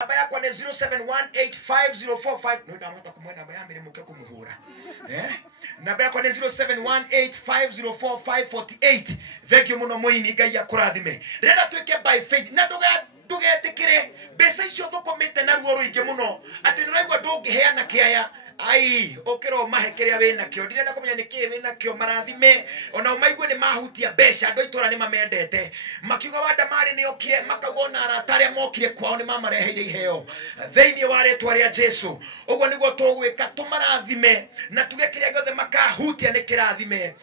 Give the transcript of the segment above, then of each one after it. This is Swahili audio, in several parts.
Namba yako ni 07185045. Ndio ndamata kumwona namba yangu ni mke kumuhura. Namba yako ni 0718504548. Thank you muno muini Ngai akurathime. Renda twike by faith. Na tugetikire besa icio thukumite na ruo ruingi muno. Ati nduraigwa ndungiheana kiaya. Ai, okero mahekeria wena kio ndirenda kumenya niki wena kio marathime ona umaigwe ni mahutia besha ndo itora ni mamendete makiuga wanda mari ni okire makagona aratare mokire kwao ni mamareheire iheo theini wa retwa ria Jesu ogwo niguo tugwika tumarathime na tugekiria gothe makahutia ni kirathime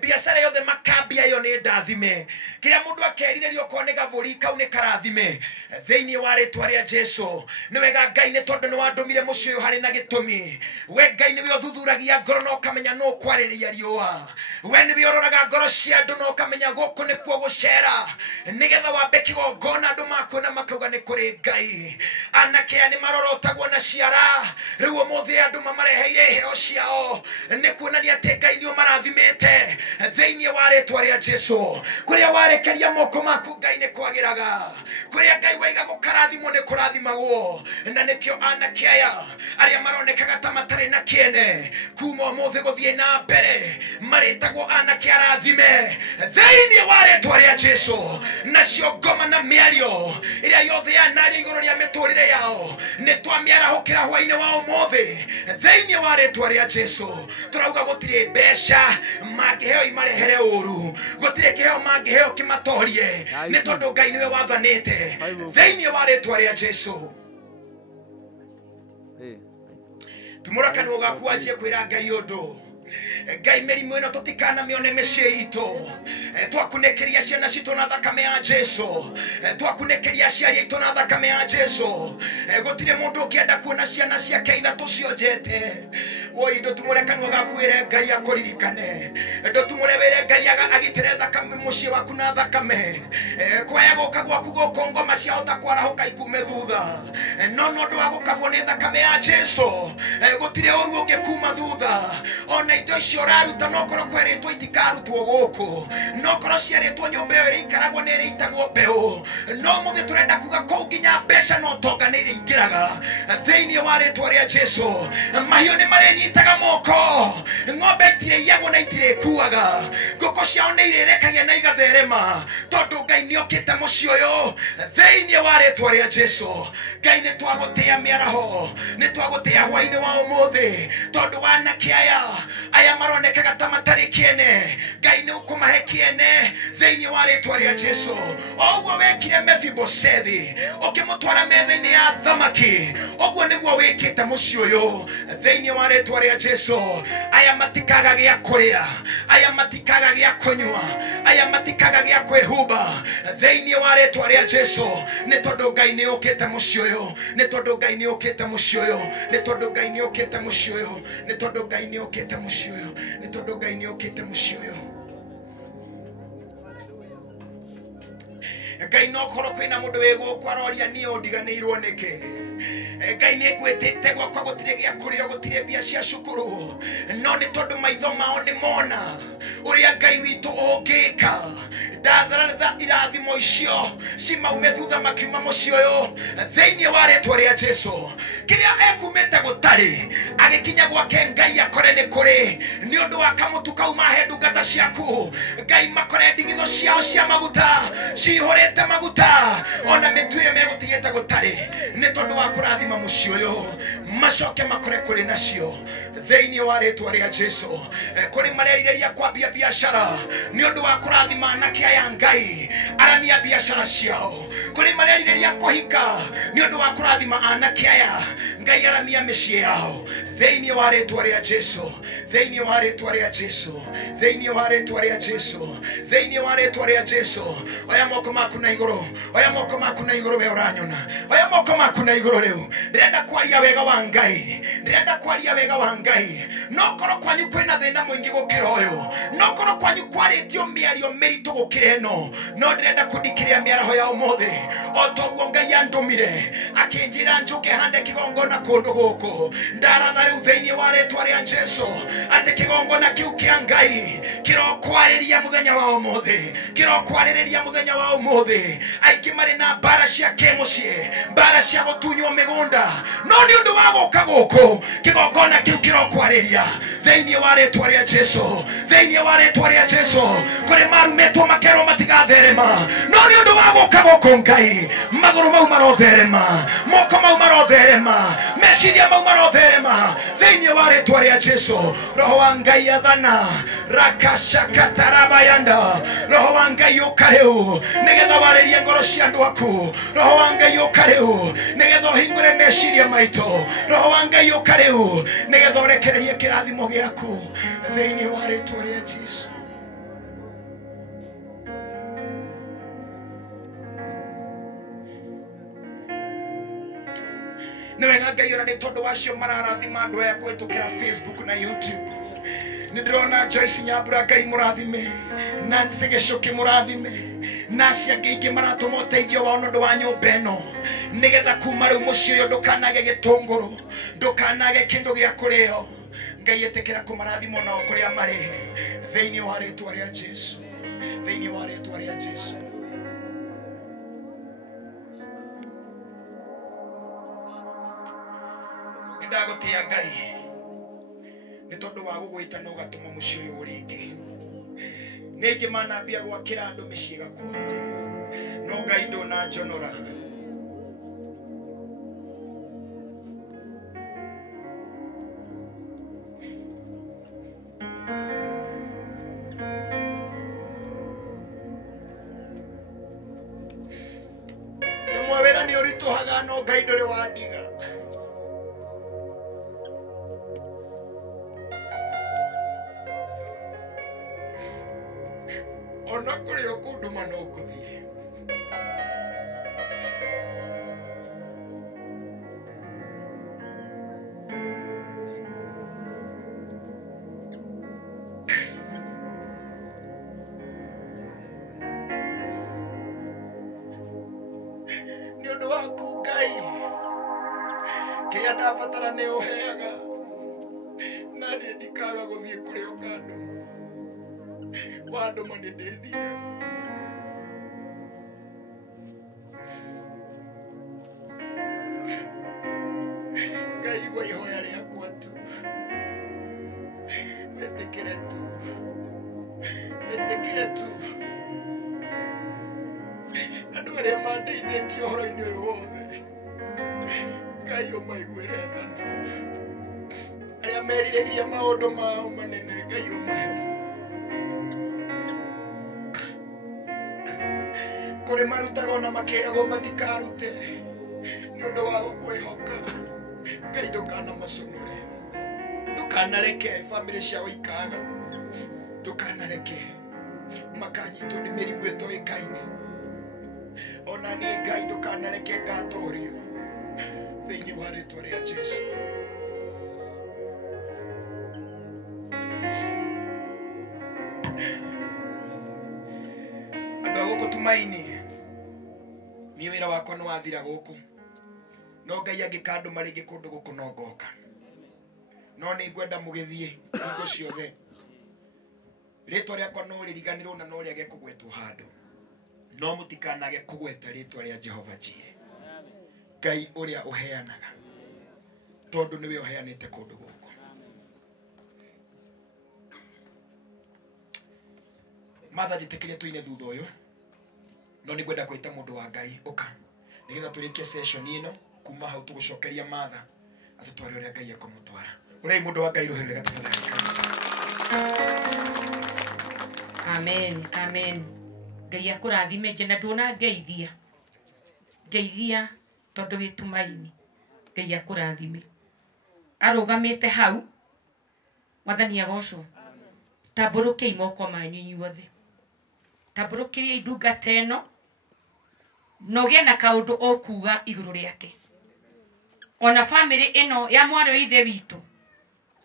biashara yothe makambia yo ni ndathime kiria mundu akerirerio ko ni gavuri kau ni karathime theini wa retwa ria Jesu ni wega Ngai ni tondu ni wandumire mucio uyu hari na gitumi we Ngai niwe uthuthuragia ngoro no kamenya no kwaririria riua we niwe uroraga ngoro cia andu no kamenya guku ni kuo gucera nigetha wambe kigongona andu makwona makauga ni kuri Ngai anake ni marorotagwo na ciara riu muthi andu mamareheire heo ciao ni kuonania ati Ngai ni marathimite theinie wa retwa ria Jesu kuria warekeria moko maku Ngai ni kwagiraga kuria Ngai waiga gukarathimo ni kurathimagwo na nikio anake aya aria maronekaga ta matare na kiene kuma muthi guthie na mbere maritagwo anake arathime theinie wa retwa ria Jesu na ciongoma na miario iria yothe yanari iguru ria miturire yao ni twamiarahukira hwaine wa umuthi theinie wa retwa ria Jesu turauga gutire besha mangiheo imarehere uru gutire kiheo mangiheo kimatorie ni tondu Ngai niwe wathanite theinie wa retwa ria Jesu tumuraka ugaku ajie kwira Ngai undu Ngai merimu ino tutikana mione mesie ito twakunekeria ciana citu na thakame ya Jesu twakunekeria aciari aitu na thakame ya Jesu gutire mundu ukienda kuona ciana ciake ithatu cionjete woi ndo tumureka ugakwire Ngai akuririkane ndo tumurewere Ngai agitire thakame mucie waku na thakame kwaya guka gwaku gukongoma ciahota kwarahuka ikume thutha no ndu agukavwo ni thakame ya Jesu gutire uru ungikuma thutha ona indo icio raruta no korwo kweritwo itikarutwo guku no korwo ciaritwo nyumba iyo iriikaragwo ni iriitagwo mbeu no muthi turenda kuga kou nginya mbeca no tonga ni iriingiraga theinie wa retwa ria Jesu mahiu ni marinyitaga moko ng'ombe itire iyagwo na itire kuaga ngũkũ ciao ni irerekagia na igatherema tondu Ngai ni okite mucio uyu theinie wa retwa ria Jesu Ngai ni twagutia miaraho ni twagutia hwaine wa umuthi tondu wanake aya maronekaga ta matari kiene Ngai ni ukumahe kiene theinie wa retwa ria Jesu ogwo wekire Mephibosethi ukimutwara metha-ini ya thamaki ogwo niguo wikite mucio uyu theinie wa retwa ria Jesu aya matikaga gia kuria aya matikaga gia kunywa aya matikaga gia kwihumba theinie wa retwa ria Jesu ni tondu Ngai ni ukite mucio uyu ni tondu Ngai ni ukite mucio uyu ni tondu Ngai ni ukite mucio uyu ni tondu Ngai ni ukite mucio uyu ni tondu Ngai ni ukite mucio uyu Ngai no korwo kwina mundu wiguku aroria ni undiganirwo niki Ngai ni gwitite gwakwa gutire gia kuria gutire bia cia cukuru no ni tondu maitho mao ni mona uria Ngai witu ungika ndatharatha irathimo icio cimaume thutha makiuma mucio uyu theinie wa retwa ria Jesu kiria ekumite gutari agikinya gwake Ngai akore ni kuri ni undu wa kamutu kau mahe ndungata ciaku Ngai makore ndigitho ciao cia maguta cihurite maguta ona mitu ye megutigite gutari ni tondu wa kurathima mucio uyu macoke makore kuri nacio theinie wa retwa ria Jesu kuri marerireria kwambia biashara ni undu wa kurathima anake aya Ngai aramia biashara ciao kuri marerireria kuhika ni undu wa kurathima anake aya Ngai aramia micie yao theinie wa retwa ria Jesu theinie wa retwa ria Jesu theinie wa retwa ria Jesu theinie wa retwa ria Jesu oya moko maku na iguru oya moko maku na iguru we uranyona oya moko maku na iguru riu ndirenda kwaria wega wa Ngai ndirenda kwaria wega wa Ngai no korwo kwanyu kwina thina mwingi gukira uyu no korwo kwanyu kwaritio miario miritu gukira ino no ndirenda kudikiria miaraho ya umuthi o toguo Ngai andumire akinjira njuke hande kigongona kundu guku ndaratha riu thiini wa ritwa ria Jesu ati kigongona kiu kia Ngai kirokwariria muthenya wa umuthi kirokwariria muthenya wa umuthi aiki mari na bara cia kemucie bara cia gutunywo migunda no ni undu wa guka guku kigongona kiu kirokwariria thiini wa ritwa ria Jesu thiini wa ritwa ria Jesu kuri marumetwo makero matigatherema no ni undu wa guka guku Ngai maguru mau marotherema moko mau marotherema meciria mau marotherema thiini wa ritwa ria Jesu roho wa Ngai athana rakashakatarabayanda roho wa Ngai ukariu nigetha waririe ngoro cia andu aku roho wa Ngai ukariu nigetha hingure meciria maito roho wa Ngai ukariu nigetha urekererie kirathimo giaku thiini wa ritwa ria Jesu. Niwega Ngai ora ni tondu wacio mararathima andu aya kwitukira Facebook na YouTube. Ndirona Joyce Nyambura Ngai murathime Nancy Gicuki murathime nacia ngingi maratuma uteithio wa nundu wa nyumba ino nigetha kuma riu mucio uyu ndukanage gitunguru ndukanage kindu gia kurio Ngai etekera kumarathimo nao kuria mari thiini wa ritwa ria Jesu thiini wa ritwa ria Jesu. Ndagutia Ngai ni tondu wa gugwita no gatuma mucio uyu uringi ningi manambia gwakira andu micii gakua no Ngai ndona njonora nimwawira ni urituhaga no Ngai nduri wandiga ona kuri okundu manokuthie ni undu waku Ngai kiria ndabatara ni uheaga na ni ndikaga guthie kuri okandu wando mane ndethie Ngai gwa ihoya riakwa tu etekere tu andu aria mandeithĩtie ũhoro-inĩ ũyũ wothe Ngai ũmaiguĩre thana aria merirĩirie maũndũ mao manene Ngai ũmahe kuri marutaga ona makiragwo matikarute nundu wa gukwihoka Ngai ndukana maconore ndukanareke family ciao ikaga ndukanareke makanyitwo ni mirimu itoikaine ona ni Ngai ndukanareke ngatorio thiini wa ritwa ria Jesu. Andu aguku tumaini ni wira wakwa no wathira guku no Ngai angikandu maringi kundu guku no ngoka no ni ngwenda mugithie ingo ciothe ritwa riakwa no ririganirwo na no riage kugwetwo handu no mutikanage kugweta ritwa ria Jehova Jireh Ngai uria uheanaga tondu niwe uheanite kundu guku. Matha njitikirie tuine thutha uyu no ni ngwenda kwita mundu wa Ngai uka nigetha turikie session ino kuma hau tugucokeria Matha atutware uria Ngai akumutwara urai mundu wa Ngai ruhire gatafadhali. Amen amen. Ngai akurathime njena ndona ngeithia tondu witumaini Ngai akurathime arugamite hau Mwathani agocwo tamburuke imoko manyu inyuothe tamburukirie indungata ino no gie na kaundu okuga iguru riake ona family ino ya mwarĩ wa ithe witũ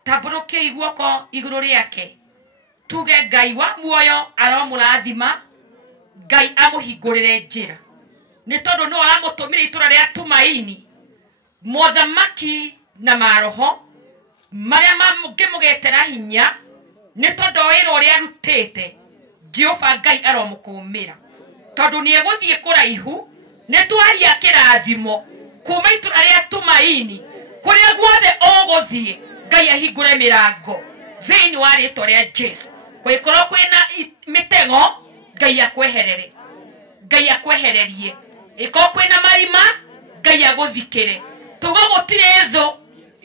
tambũrũkie iguoko igũrũ rĩake tuge Ngai wa muoyo aromũrathima Ngai amũhingũrĩre njĩra nĩ tondũ no aramũtũmire itũra rĩa Tumaini mothamaki na maroho marĩa mangĩmũgetera hinya nĩ tondũ wĩra ũrĩa arutĩte Jehova Ngai aromũkũmĩra tondũ nĩ egũthiĩ kũraihu nĩ twaria kĩrathimo kuma itũra rĩa Tumaini kũrĩa guothe ũgũthiĩ Ngai ahingũre mĩrango thĩinĩ wa rĩĩtwa rĩa Jesũ kũngĩkorwo kwĩna mĩtego Ngai akweherere Ngai akwehererie ĩkorwo kwĩna marima Ngai agũthikĩre tugo gũtirĩ thũ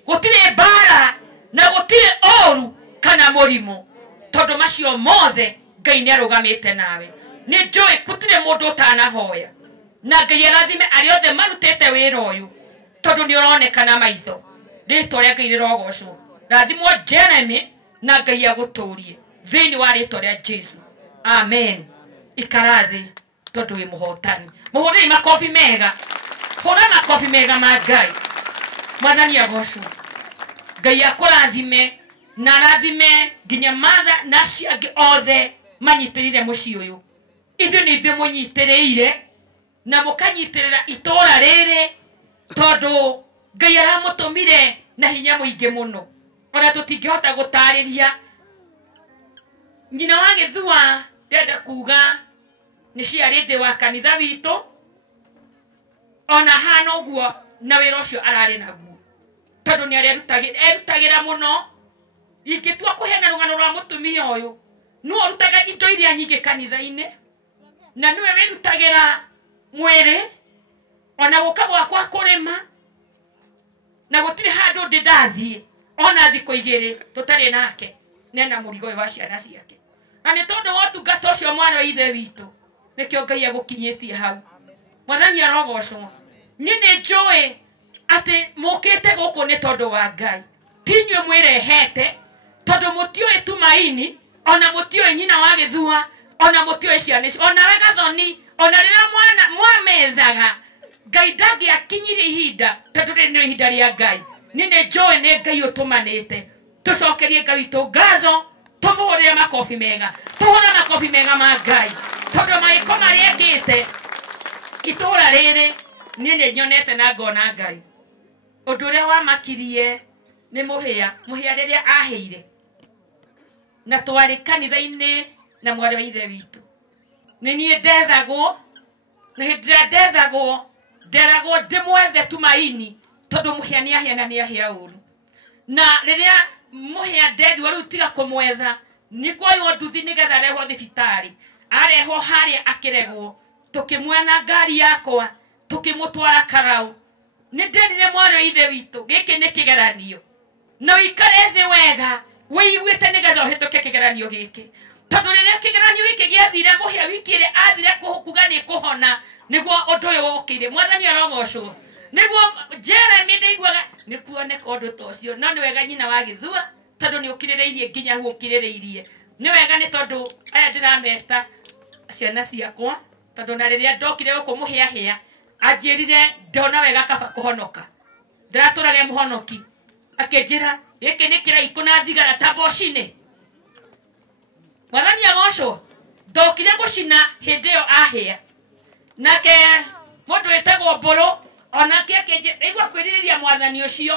gũtirĩ mbara na gũtirĩ ũru kana mũrimũ tondũ macio mothe Ngai nĩ arũgamĩte nawe nĩ njũĩ gũtirĩ mũndũ ũtanahoya na Ngai arathime arĩa othe marutĩte wĩra ũyũ tondũ nĩ ũronekana maitho rĩĩtwa rĩa Ngai rĩrogocwo rathimwo Jeremy na Ngai agũtũũrie thĩinĩ wa rĩĩtwa rĩa Jesũ amen ikarathĩ tondũ wĩ mũhotani mũhũrĩi makobi mega hũra makobi mega ma Ngai mwathani agocwo Ngai akũrathime na arathime nginya matha na acio angĩ othe manyitĩrĩire mũciĩ ũyũ ithuĩ nĩ ithuĩ mũnyitĩrĩire na mũkanyitĩrĩra itũũra rĩrĩ tondũ Ngai aramũtũmire na hinya mũingĩ mũno ona tũtingĩhota gũtarĩria nyina wa Gĩthua ndenda kuga nĩ ciarĩ ndĩ wa kanitha witũ ona hana ũguo na wĩra ũcio ararĩ naguo tondũ nĩ arĩa erutagĩra mũno ingĩtua kũheana rũgano rwa mũtumia ũyũ no arutaga indo iria nyingĩ kanitha-inĩ na niwe wĩrutagĩra mwĩrĩ ona gũka gwakwa kũrĩma na gũtirĩ handũ ndĩ ndathiĩ ona thikũ igĩrĩ tũtarĩ nake nena mũrigo ũyũ wa ciana ciake na nĩ tondũ wa ũtungata ũcio mwana wa ithe witũ nĩkĩo Ngai agũkinyĩtie hau mwathani arogocwo niĩ nĩ njũĩ atĩ mũkĩte gũkũ nĩ tondũ wa Ngai ti inyuĩ mwĩrehete tondũ mũtiũĩ Tumaini ona mũtiũĩ nyina wa Gĩthua ona mũtiũĩ ciana ici ona Ragathoni ona rĩrĩa mwana mwamethaga Ngai ndangĩakinyirie ihinda tondũ rĩrĩ nĩ ihinda rĩa Ngai niĩ nĩ njũĩ nĩ Ngai ũtũmanĩte tũcokerie Ngai witũ ngatho tũmũhũrĩre makobi mega tũhũre makobi mega ma Ngai tondũ mawĩko marĩa ekĩte itũũra rĩrĩ niĩ nĩ nyonete na ngona Ngai ũndũ ũrĩa wamakirie nĩ mũhĩa rĩrĩa ahĩire na twarĩ kanitha-inĩ na mwarĩ wa ithe witũ nĩ niĩ ndethagwo na hĩndĩ ĩrĩa nderagwo ndĩmwethe Tumaini tondũ mũhĩa nĩ ahĩa na nĩ ahĩa ũru na rĩrĩa mũhĩa nderirwo rĩu tiga kũmwetha nĩ kuoywo nduthi nĩgetha arehwo thibitarĩ arehwo harĩa akĩregwo tũkĩmuoya na ngari yakwa tũkĩmũtwara Karau nĩ nderire mwarĩ wa ithe witũ gĩkĩ nĩ kĩgeranio na wĩikare thĩ wega wĩiguĩte nĩgetha ũhĩtũke kĩgeranio gĩkĩ tondũ rĩrĩa kĩgeranio gĩkĩ gĩathire mũhĩa wiki ĩrĩa athire kuga nĩ kũhona nĩguo ũndũ ũyũ wokĩire mwathani arogocwo nĩguo Jeremy ndaiguaga nĩ kuoneka ũndũ ta ũcio no nĩ wega nyina wa Gĩthua tondũ nĩ ũkirĩrĩirie nginya hu ũkirĩrĩirie nĩ wega nĩ tondũ aya ndĩrameta ciana ciakwa tondũ na rĩrĩa ndokire gũkũ mũhĩahĩa anjĩrire ndona wega kaba kũhonoka ndiratũrage mũhonoki akĩnjĩra gĩkĩ nĩ kĩraikũ na thigara ta mboci-inĩ mwathani agocwo ndokire gũcina hĩndĩ ĩyo ahĩa nake mũndũ wĩtagwo Mbũrũ onake akĩnjĩra igua kwĩrirĩria mwathani ũcio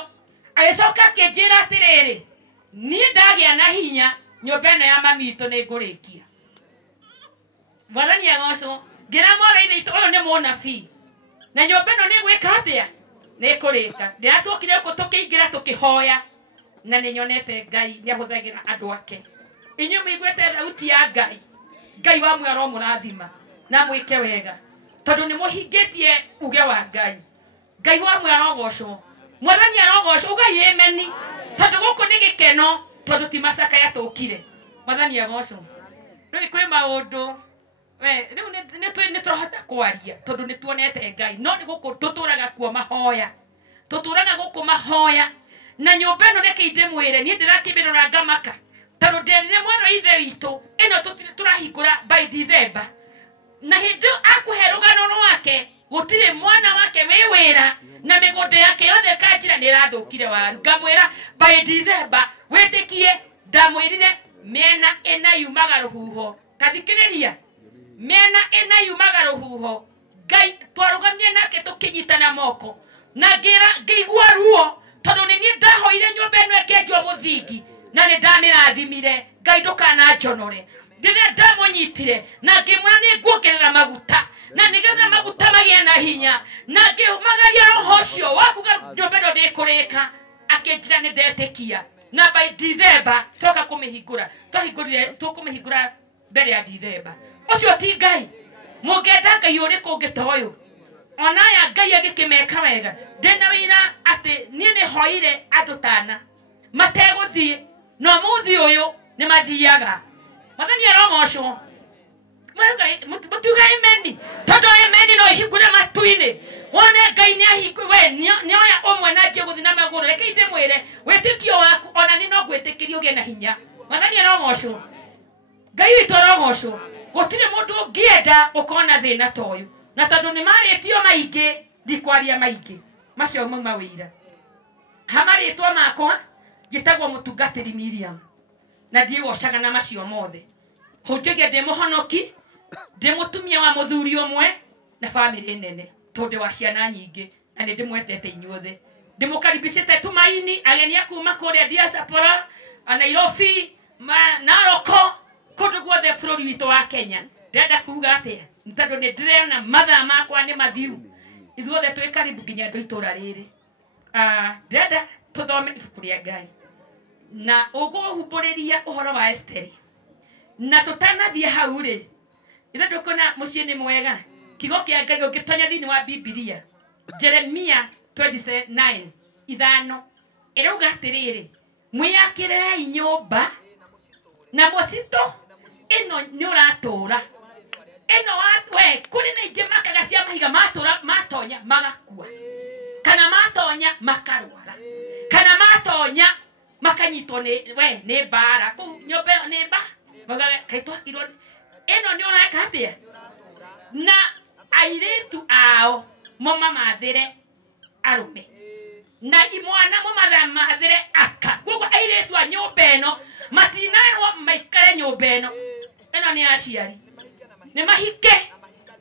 agĩcoka akĩnjĩra atĩrĩrĩ niĩ ndagĩa na hinya nyũmba ĩno ya mami witũ nĩ ngũrĩkia mwathani agocwo ngĩra mwarĩ ithe witũ ũyũ nĩ mũnabii na nyũmba ĩno nĩ gwĩka atĩa nĩ kũrĩka ndĩratũkire gũkũ tũkĩingĩra tũkĩhoya na nĩ nyonete Ngai nĩ ahũthagĩra andũ ake inyuĩ mũiguĩte thauti ya Ngai wa muoyo aromũrathima na mwĩke wega tondũ nĩ mũhingĩtie uge wa Ngai wa muoyo arogocwo mwathani arogocwo ugai ameni tondũ gũkũ nĩ gĩkeno tondũ ti macakaya tũkire mwathani agocwo rĩu kwĩ maũndũ rĩu nĩ tũrahota kwaria tondũ nĩ tuonete Ngai no nĩ gũkũ tũtũraga kuo mahoya tũtũraga gũkũ mahoya na nyũmba ĩno reke ndĩmwĩre niĩ ndĩrakĩmĩrora ngamaka tondũ nderire mwana wa ithe witũ ĩno tũrahingũra by December na hĩndĩ akũhe rũgano rwake gũtirĩ mwana wake wĩ wĩra na mĩgũnda yake yothe kanjĩra nirathukire waru ngamwira by December wetikie ndamwirire mena ena yumaga ruhuho kathikiriria mena ena yumaga ruhuho ngai twarugamie nake tukinyitana moko na ngigua ruo tondu ni nie ndahoire nyumba eno ekenjwo muthingi na ni ndamirathimire ngai ndukana njonore ndine ndamunyitire na ngimwira ni nguongerera maguta na nigetha maguta magie na hinya na ngimagaria roho ucio wakuga nyumba eno ndikurika akinjira ni ndetikia na by December toka kumihingura twahingurire tukumihingura mbere ya December ucio ti ngai mungenda ngai uriku ngitoyo onaya ngai agikimeka wega ndina wira ati nie ni hoire andu tana mateguthie no muthi uyu ni mathiaga mathani arogoco mutuga imeni todo imeni no ihingure matuine wone ngai ni ahingu we ni oya omwe na nje guthi na maguru reke ite mwire wetikio waku ona ni no gwitikirio ge na hinya mathani arogoco ngai witu arogoco gutire mundu ngienda ukona thina toyo na tondu ni maritio maingi ndikwaria maingi macio mauma wira hamaritwa makwa gitagwo mutungatiri Miriam na ndigocaga na macio mothe hunjige ndimuhonoki ndimutumia wa muthuri umwe na family nene tondu wa ciana nyingi na ni ndimwetete inyuothe ndimukaribicite Tumaini ageni akuma kuria diaspora Nairobi Naroko kundu guothe bururi witu wa Kenya ndenda kuuga atia tondu ni ndirena mathaa makwa ni mathiru ithuothe twi karibu nginya andu itura riri ndenda tuthome ibuku ria Ngai na uguhumburiria uhoro wa Esteri na tutanathie hau ri ithe ndukona mucii ni mwega kigo kia Ngai ungitonya thini wa Biblia Jeremia 29 ithano irauga atiriri mwiyakirei nyumba na musito ino ni uratura ino we kuri na ingi makaga cia mahiga matura matonya magakua kana matonya makarwara kana matonya makanyitwo ni bara ku nyumba ni ba magaga kaitwa kiro ino ni uraka atia na airetu ao mama mathire arume na imwana mama mathire aka koguo airetu a nyumba eno matinairwo maikare nyumba eno ni aciari ni mahike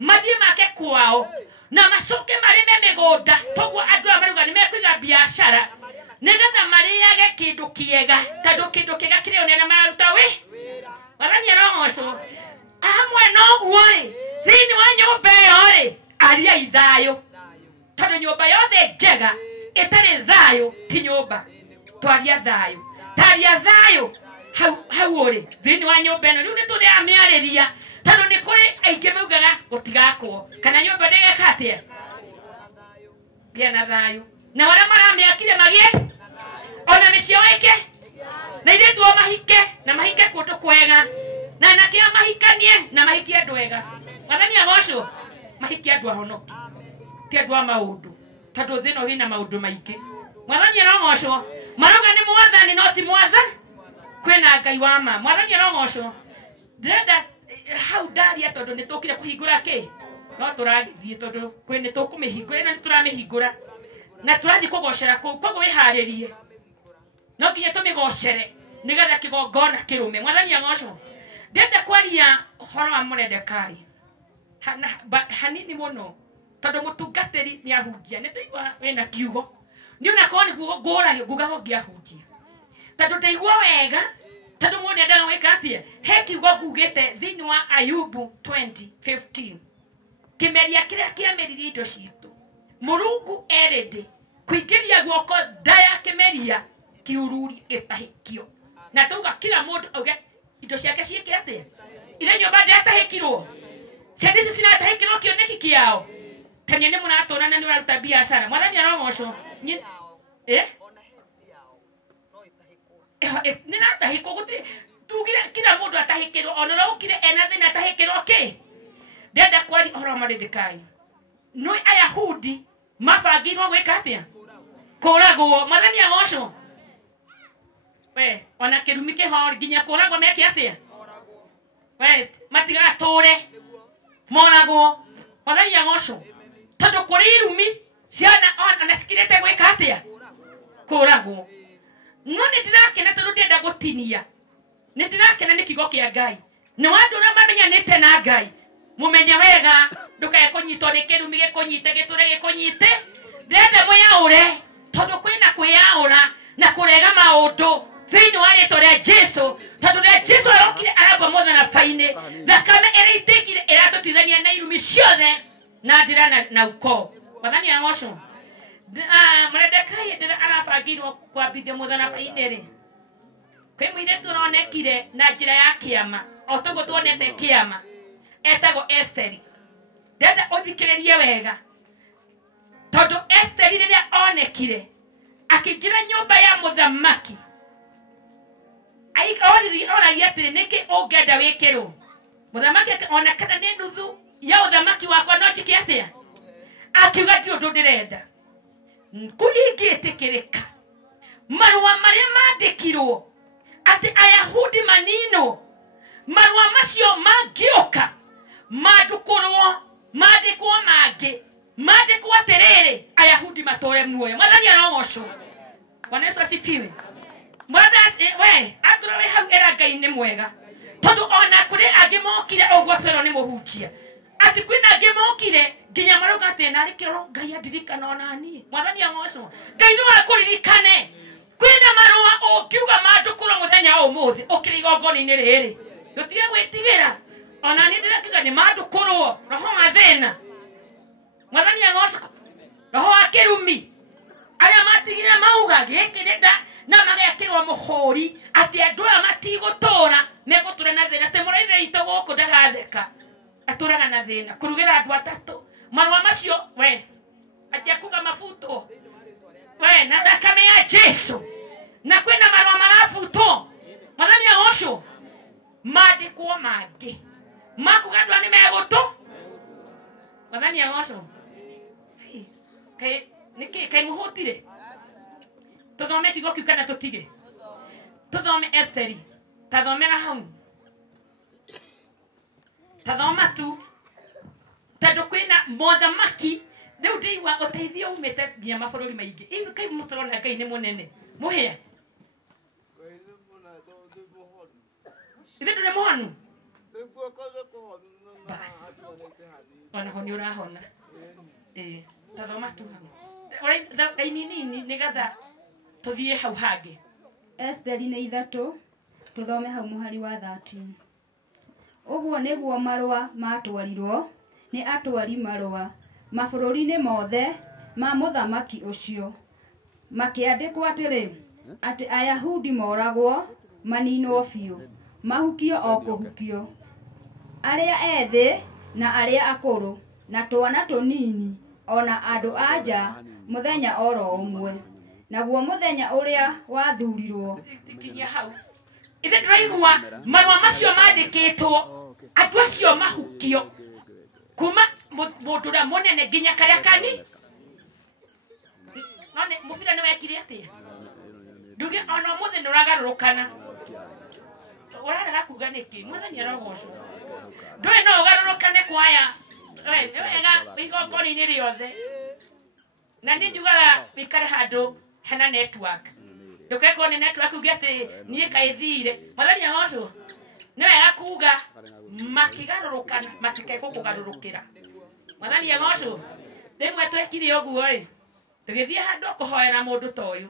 mathie make kwao na macoke marime migunda toguo andu amaruga ni mekwiga biashara nigetha mariage kindu kiega tondu kindu kiega kirio ni mararuta wi barani arogoco amwe noguo ri thini wa nyumba iyo ri aria ithayo tondu nyumba yothe njega itari thayo ti nyumba twaria thayo taria thayo hau ri thini wa nyumba ino riu ni turi amiariria tondu ni kuri aingi maugaga gutigakwo kana nyumba ndigeka atia biana thayo na wala maramiakire magie ona micio wike na ile tuo mahike na mahike kundu kwega na nakia mahikanie na mahikie andu ega wathani agoco mahikie andu ahonoki ti andu a maundu tondu thino hina maundu maingi mwathani arogoco marauga ni mwathani no ti mwatha kwina Ngai wa ma mwathani arogoco ndenda hau ndaria tondu ni tukire kuhingura ki no turagithie tondu kwini tukumihingura na turamihingura na turathi kugocera koguo wiharirie no nginya tumigocere nigetha kigongona kirume mwathani agoco ndenda kwaria horo wa Moredekai hanini muno tondu mutungatiri ni ahunjia ni ndaigua wina kiugo ni una koni ngurario ngugago ngiahunjia tondu ndaigua wega tondu mwone ndaga wika atia he kiugo ngugite thini wa Ayubu 20:15 kimeria kiria kiameririe indo citu Murungu erede kuingiria guoko ndaya kimeria kiururi gitahikio na tuga kila mundu auge indo ciake ciike atia ile nyumba ndatahikirwo ciana ici ciratahikirwo kioneki kiao tani ni muratona na ni uraruta biashara mwathani arogoco ni natahikwo gutire tugire kila mundu atahikirwo onoro ukire ena thina atahikirwo ki ndenda kwari horo Moredekai no Ayahudi mabangirwo gwika atia kuragwo mwathani agoco we ona kirumi kihori nginya kuragwo meke atia we matigature moragwo mwathani agoco tondu kuri irumi ciana ona cikirite gwika atia kurago no nä ndärakena tondå ndenda gå tinia nä ndärakena nä kiugo kä a Ngai nä wandå å rä a mamenyanä na Ngai må menye wega ndå kae kå nyitwo nä kä rumi gä kå nyite gä tå re gä kå nyite ndärenda mwä yaå re tondå kwä na kwä yaå ra na kå rega maå ndå thä-inä wa rä two rä a Jesu tondå rä a Jesu arokire aramba mũtharaba-inĩ thakame ĩrĩa itĩkire ĩratå tuithania na irumi ciothe na ndĩra na uko wathani agocwo Mordekai ndĩra arabangĩirwo kwambithio mũtharaba-inĩ rĩ kwĩ mũirĩtu ũronekire na njĩra ya kĩama o toguo tuonete kĩama etagwo Esteri ndenda ũthikĩrĩrie wega tondũ Esteri rĩrĩa onekire akĩingĩra nyũmba ya mũthamaki oragia atĩrĩ nĩkĩ ũngĩenda wĩkĩrwo mũthamaki ona kana nĩ nuthu ya ũthamaki wakwa no njĩke atĩa akiuga ndirĩ ũndũ ndĩrenda kũingĩtĩkĩrĩka marũa marĩa mandĩkirwo atĩ Ayahudi manino marũa macio mangĩũka mandĩkwo mangĩ mandĩkwo atĩrĩrĩ Ayahudi matũre muoyo mwathani arogocwo Bwana Yesu asifiwe we atũrore hau era Ngai nĩ mwega tondũ ona kũrĩ angĩ mokire ũguo twĩrwo nĩ mũhunjia atĩ kwĩna angĩ mokire nginya marauga atĩ narĩ kĩro Ngai andirikana ona niĩ mwathani agocwo Ngai no akũririkane kwĩna marũa ũngiuga mandũkũrwo mũthenya ũmũthĩ ũkĩrĩ igongona-inĩ rĩrĩ ndũtige gwĩtigĩra ona niĩ ndĩrakiuga nĩ mandũkũrwo roho wa thĩna mwathani agocwo roho wa kĩrumi arĩa matigire mauga gĩkĩ nĩ nda na magekĩrwo mũhũri atĩ andũ aya matigũtũũra megũtũra na thĩna atĩ mũraithe witũ gũkũ ndagatheka atũraga na thĩna kũrugĩra andũ atatũ marũa macio we atia kuga mabutwo we na thakame ya Jesu na kwĩna marũa marabutwo mwathani agocwo mandĩkwo mangĩ makuga andũ aya nĩ megũtũ mwathani agocwo kaĩ mũhũtire tũthome kiugo kiu kana tũtige tũthome Esteri tathomera hau tathoma tu tondũ kwĩna mũthamaki rĩu ndĩigua ũteithio umĩte nginya mabũrũri maingĩ kaĩ mũtũrona Ngai nĩ mũnene mũhĩa ithe ndũrĩ mũhonu basi ona ho nĩ ũrahona tathoma tu hau nini nĩgetha tũthiĩ hau hangĩ Esteri nĩ 3 tũthome hau mũhari wa 13 ũguo nĩguo marũa matwarirwo nĩ atwari marũa mabũrũri-inĩ mothe ma mũthamaki ũcio makĩandĩkwo atĩ Ayahudi moragwo maninwo biũ mahukio o kũhukio arĩa ethĩ na arĩa akũrũ na twana tũnini ona andũ anja mũthenya oro ũmwe naguo mũthenya ũrĩa wathurirwo kinya hau ithe ndĩraigua marũa macio mandĩkĩtwo andũ acio mahukio kuma mũndũ ũrĩa mũnene nginya karĩa kani none mũbira nĩ wekire atĩa nduge ona ũmũthĩ nĩũragarũrũkana ũrarega kuga nĩkĩ mwathani arogocwo ndũĩ no ũgarũrũkane kwaya nĩ wega igongona-inĩ rĩothe na niĩ njugaga wĩikare handũ hena network ndũkekorwo nĩ network uge atĩ niĩ kaĩ thire mwathani agocwo nĩ wega kuga makĩgarũrũkana matikegũkũgarũrũkĩra mwathani agocwo rĩmwe twekire ũguo-ĩ tũgĩthiĩ handũ kũhoera mũndũ ta ũyũ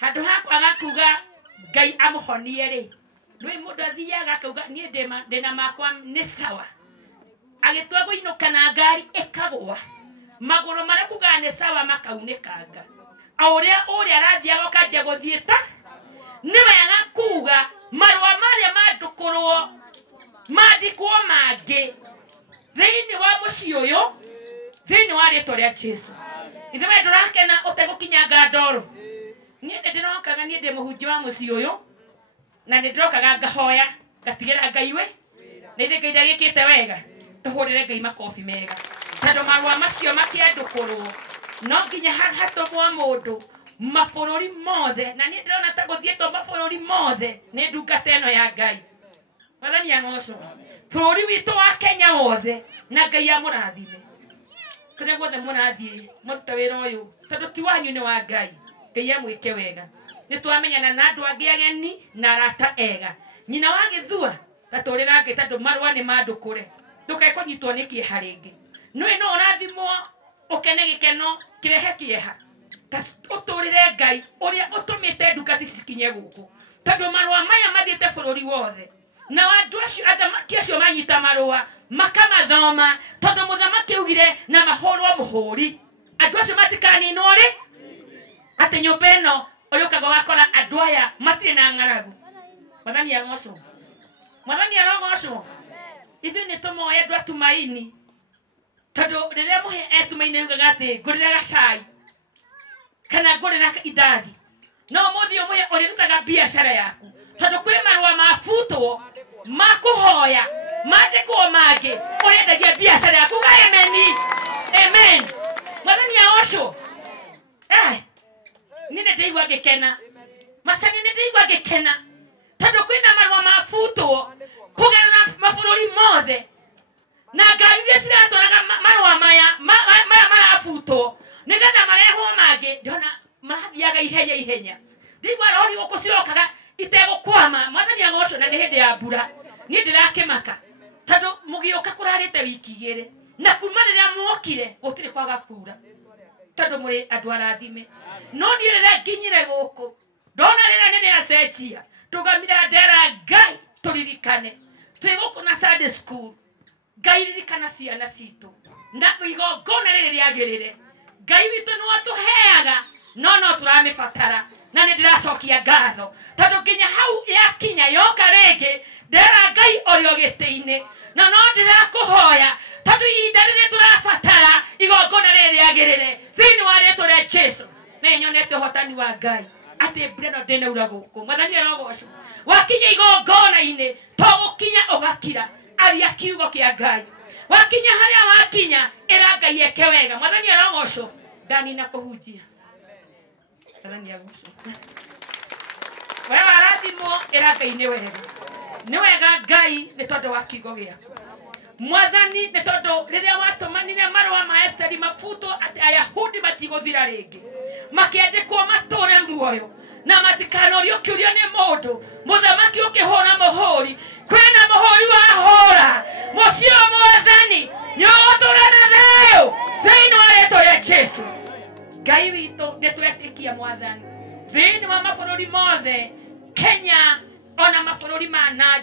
handũ ha kwaga kuga Ngai amũhonie-rĩ nĩ mũndũ athiaga akauga niĩ ndĩna makwa nĩ sawa agĩtua gũinũka na ngari ĩkagwa magũrũ marĩa kugaga nĩ sawa makaunĩkanga o ũrĩa arathiaga ũkanjia gũthiĩ ta nĩ wega kuga marũa marĩa mandũkũrwo mandĩkwo mangĩ thĩinĩ wa mũciĩ ũyũ thĩinĩ wa rĩtwa rĩa Jesu ithe we ndũrakena ũtegũkinyanga ndoro niĩ ndĩrokaga niĩ ndĩ mũhunjia wa mũciĩ ũyũ na nĩndĩrokaga ngahoya ngatigĩra Ngai we na ithe Ngai ndagĩkĩte wega tũhũrĩre Ngai makobi mega tondũ marũa macio makĩandũkũrwo no nginya hatũmwo mũndũ mabũrũri mothe na niĩ ndĩrona ta gũthiĩtwo mabũrũri mothe nĩ ndungata ĩno ya Ngai mwathani agocwo bũrũri witũ wa Kenya wothe na Ngai amũrathime kũrĩa guothe mũrathiĩ mũrute wĩra ũyũ tondũ ti wanyu nĩ wa Ngai Ngai amwike wega ni twamenyana na andu angi ageni na arata ega nyina wa Githua taturira ngi tondu marua ni mandukure ndukekonyitwo ni kieha ringi no ino urathimwo ukene gikeno kirehe kieha uturire Ngai uria utumite ndungati cikinye guku tondu marua maya mathiete bururi wothe na andu acio athamaki acio manyita marua makamathoma tondu muthamaki ugire na mahorwo muhuri andu acio matikaninwo ri ati nyumba ino urukaga wakora andu aya matire na ng'aragu Mwathani arogocwo Mwathani arogocwo ithu ni tumoya andu atumaini tondu riria muhe etumaini ugaga ati ngurira gacai kana ngurira idathi no muthi umuye urirutaga biashara yaku tondu kwi marua mafutwo makuhoya mandikwo mangi urendagia biashara yaku amen amen Mwathani arogocwo nine ndeigua ngikena macani ni ndeigua ngikena tondu kwina marua mafutwo kugerera mabũrũri mothe na ngari iria ciratwaraga marua maya marafutwo nigetha marehwo mangi ndiona marathiaga ihenya ndeigua rori guku cirokaga itegukwama Mwathani agocwo na ni hindi ya mbura ni ndirakimaka tondu mugioka kurarite wiki igiri na kuma riria mwokire gutire kwaga kura tondu muri andu arathime no ni riria nginyire guku ndona riria nene acenjia tugamira ndera Ngai turirikane twiguku na Sunday school Ngai ririkana ciana citu na igongona riri riagirire Ngai witu ni watuheaga no turamibatara na ni ndiracokia ngatho tondu nginya hau yakinya yoka ringi ndera Ngai orio giti-ini na no ndirakuhoya tondu ihinda riri turabatara igongona riri riagirire thiini wa ritwa ria Jesu ni nyonete hotani wa Ngai ati breno ndenaura guku Mwathani arogocwo wakinya igongona-ini togukinya ugakira aria kiugo kia Ngai wakinya haria wakinya ira Ngai eke wega Mwathani arogocwo ndani na kuhunjia Mwathani agocwo wewe arathimwo ira Ngai ni wega Ngai ni tondu wa kiugo giaku Mwathani ni tondu riria watumanire marua ma Esteri mafuto ati Ayahudi matiguthira ringi makiandikwo mature muoyo na matikanorio kiurio ni mundu muthamaki ukihora muhuri kwina muhuri wa hora mucio Mwathani nyoturana nayo thiini wa ritwa ria Jesu Ngai witu nitwetikia Mwathani thiini wa mabũrũri mothe Kenya ona mabũrũri ma nanja